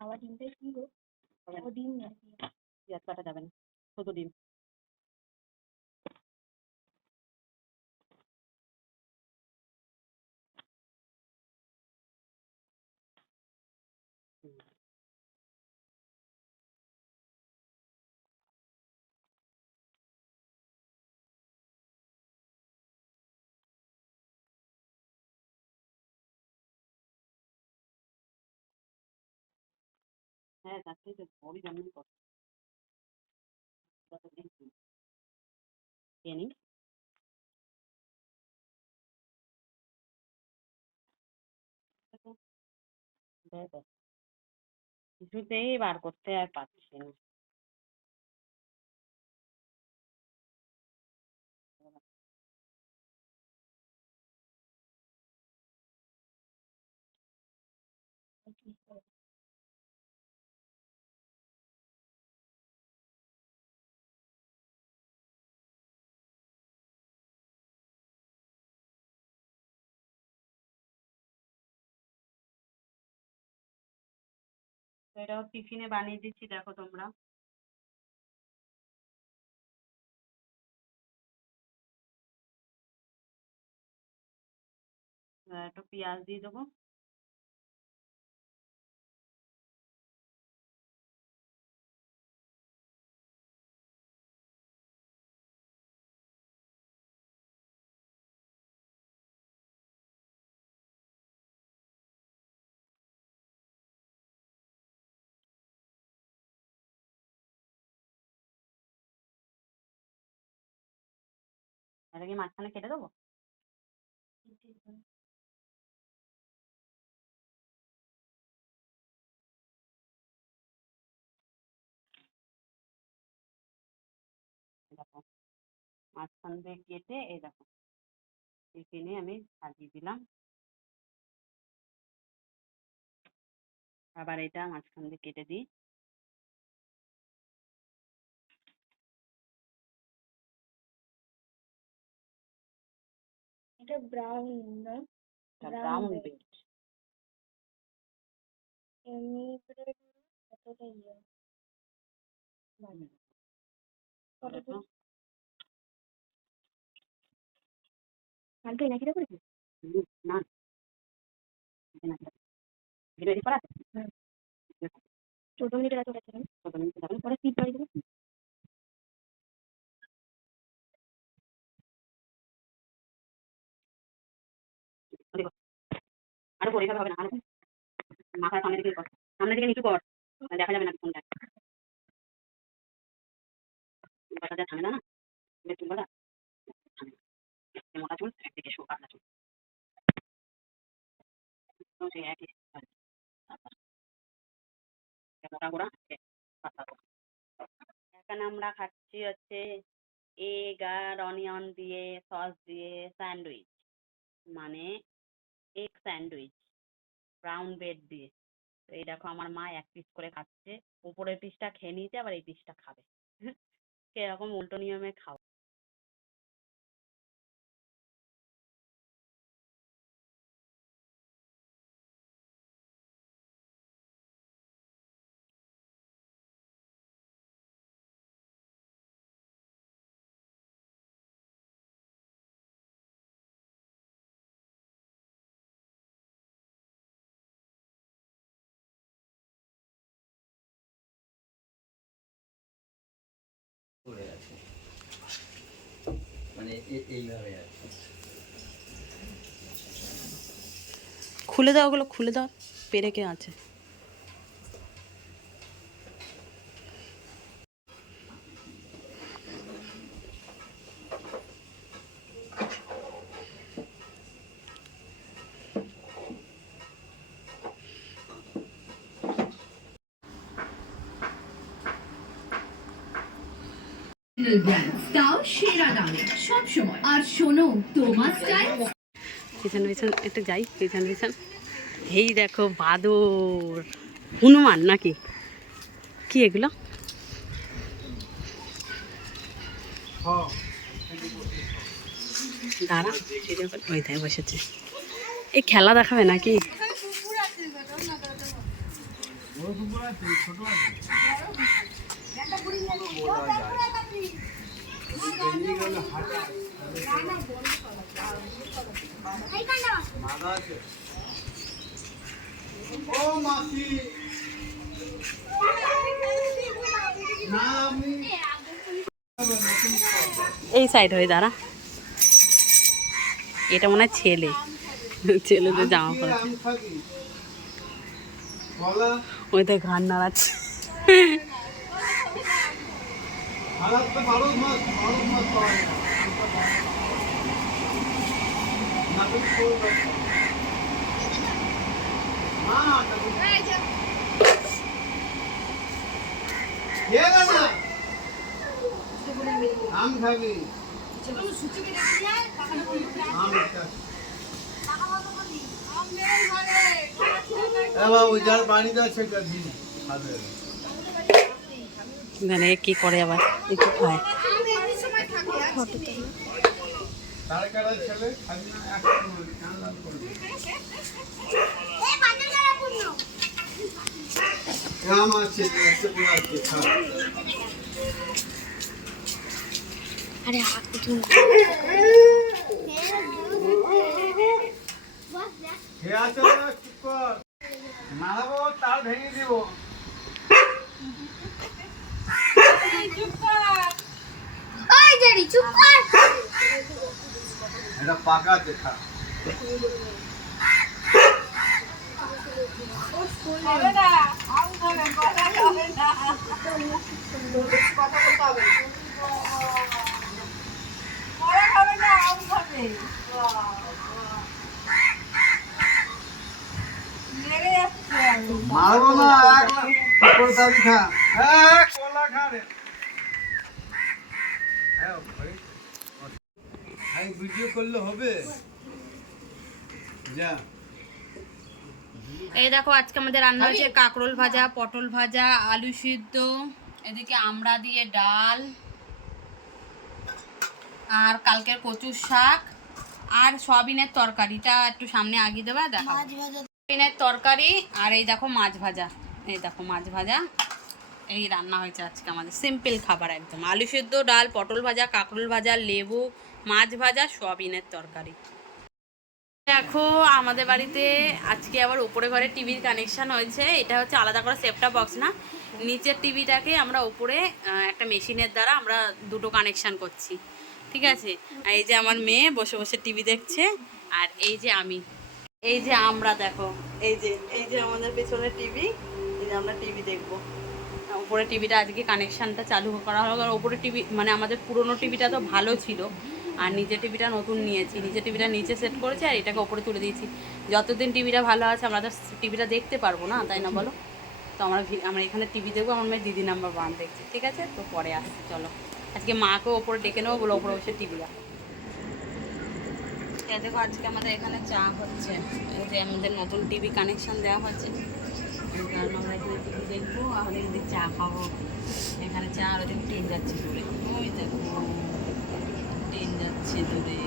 খাওয়া ডিমটাই কি গো? ও ডিম না, পেঁয়াজ কাটা যাবে না, শুধু ডিম। হ্যাঁ, তার থেকে বড়ি রান্না কর। খেয়ে নিই। কিছুতেই বার করতে আর পারছি না। তো এটাও টিফিনে বানিয়ে দিচ্ছি, দেখো তোমরা। একটু পেঁয়াজ দিয়ে দেবো। এটা কি মাঝখানে কেটে দেবো? দেখো, মাঝখান দিয়ে কেটে এই দেখো টিফিনে আমি সাজিয়ে দিলাম। আবার এটা মাঝখান দিয়ে কেটে দিই। এটা ব্রাউন না? Brown bread. এমনি ব্রেড এতটা ইয়ে কালকে নাকি করেছিস? না, রেডি করা আছে? 14 মিনিটের আছে ওটা। 14 মিনিট যাবেন। পরে স্পিড বাড়িয়ে দেবো। আরো পরে হবে না, আরো মাথার সামনের দিকে কর, সামনের দিকে নিচু কর, দেখা যাবে না কোনটা। কথা যা ঝামেলা না, চুলটা মোটা চুল, একদিকে পাতলা চুল, তো সেই একই মোটা গোড়া পাতলা গোড়া। এখানে আমরা খাচ্ছি হচ্ছে এগ আর অনিয়ন দিয়ে সস দিয়ে স্যান্ডউইচ, মানে এগ স্যান্ডউইচ ব্রাউন ব্রেড দিয়ে। তো এই দেখো আমার মা এক পিস করে খাচ্ছে, উপরের পিসটা খেয়ে নিয়েছে, আবার এই পিসটা খাবে। এরকম উল্টো নিয়মে খাও। পড়ে আছে মানে এইভাবে আছে। খুলে দাও, ওগুলো খুলে দাও, পেরেকে আছে। তাও সেরা দামে সবসময়। আর শোনো, তোমার স্টাইল। পিছন পিছন একটু যাই, পিছন পিছন। এই দেখো বাদর, হনুমান নাকি কি এগুলো? দাঁড়া, ওই তাই বসেছে। এই খেলা দেখাবে নাকি? এই সাইড হয়ে দাঁড়া। এটা মনে হয় ছেলে, ছেলেদের জামা পড়েছে। ওই তো ঘাড় নাড়াচ্ছে। আম খাবি? মানে কি করে আবার একটু খায়। আরে হাত কুটুম মারাবো, তার ভেঙে দিব। এটা পাকা দেখা। মারবো না, খা। কলা খা রে। ভিডিও করলে হবে? যা। এই দেখো আজকে আমাদের রান্না হয়েছে কাঁকরোল ভাজা, পটল ভাজা, আলু সিদ্ধ, এদিকে আমড়া দিয়ে ডাল, আর কালকের কচুর শাক, আর সয়াবিনের তরকারিটা একটু সামনে আগিয়ে দেবা দেখো। সয়াবিনের তরকারি, আর এই দেখো মাছ ভাজা। এই দেখো মাছ ভাজা। এই রান্না হয়েছে আজকে আমাদের সিম্পল খাবার একদম। আলু সিদ্ধ, ডাল, পটল ভাজা, কাঁকরোল ভাজা, লেবু, মাছ ভাজা, সয়াবিনের তরকারি। দেখো আমাদের বাড়িতে আজকে আবার উপরে ঘরে টিভির কানেকশান হয়েছে। এটা হচ্ছে আলাদা করে সেটটপ বক্স না, নিচের টিভিটাকে আমরা উপরে একটা মেশিনের দ্বারা আমরা দুটো কানেকশান করছি, ঠিক আছে। আর এই যে আমার মেয়ে বসে বসে টিভি দেখছে, আর এই যে আমি, এই যে আমরা দেখো, এই যে আমাদের পেছনে টিভি, এই যে আমরা টিভি দেখবো। উপরে টিভিটা আজকে কানেকশানটা চালু করা হলো, কারণ উপরে টিভি মানে আমাদের পুরোনো টিভিটা তো ভালো ছিল, আর নিচের টিভিটা নতুন নিয়েছি। নিচের টিভিটা নিচে সেট করেছি, আর এটাকে ওপরে তুলে দিয়েছি। যতদিন টিভিটা ভালো আছে আমরা তো টিভিটা দেখতে পারবো না, তাই না বলো? তো আমরা এখানে টিভি দেখবো। আমার মেয়ে দিদি নাম্বার 1 দেখছি, ঠিক আছে। তো পরে আসছি, চলো আজকে মাকেও ওপরে ডেকে নেবো, বলো ওপরে বসে টিভি দেখো। দেখো আজকে আমাদের এখানে চা হচ্ছে, এই যে আমাদের নতুন টিভি কানেকশান দেওয়া হচ্ছে, কারণ আমরা এখানে টিভি দেখবো আর এদিকে চা খাবো। এখানে চা আর ওদিকে ট্রেন যাচ্ছে দূরে, ওই দেখো ট্রেন যাচ্ছে দূরে।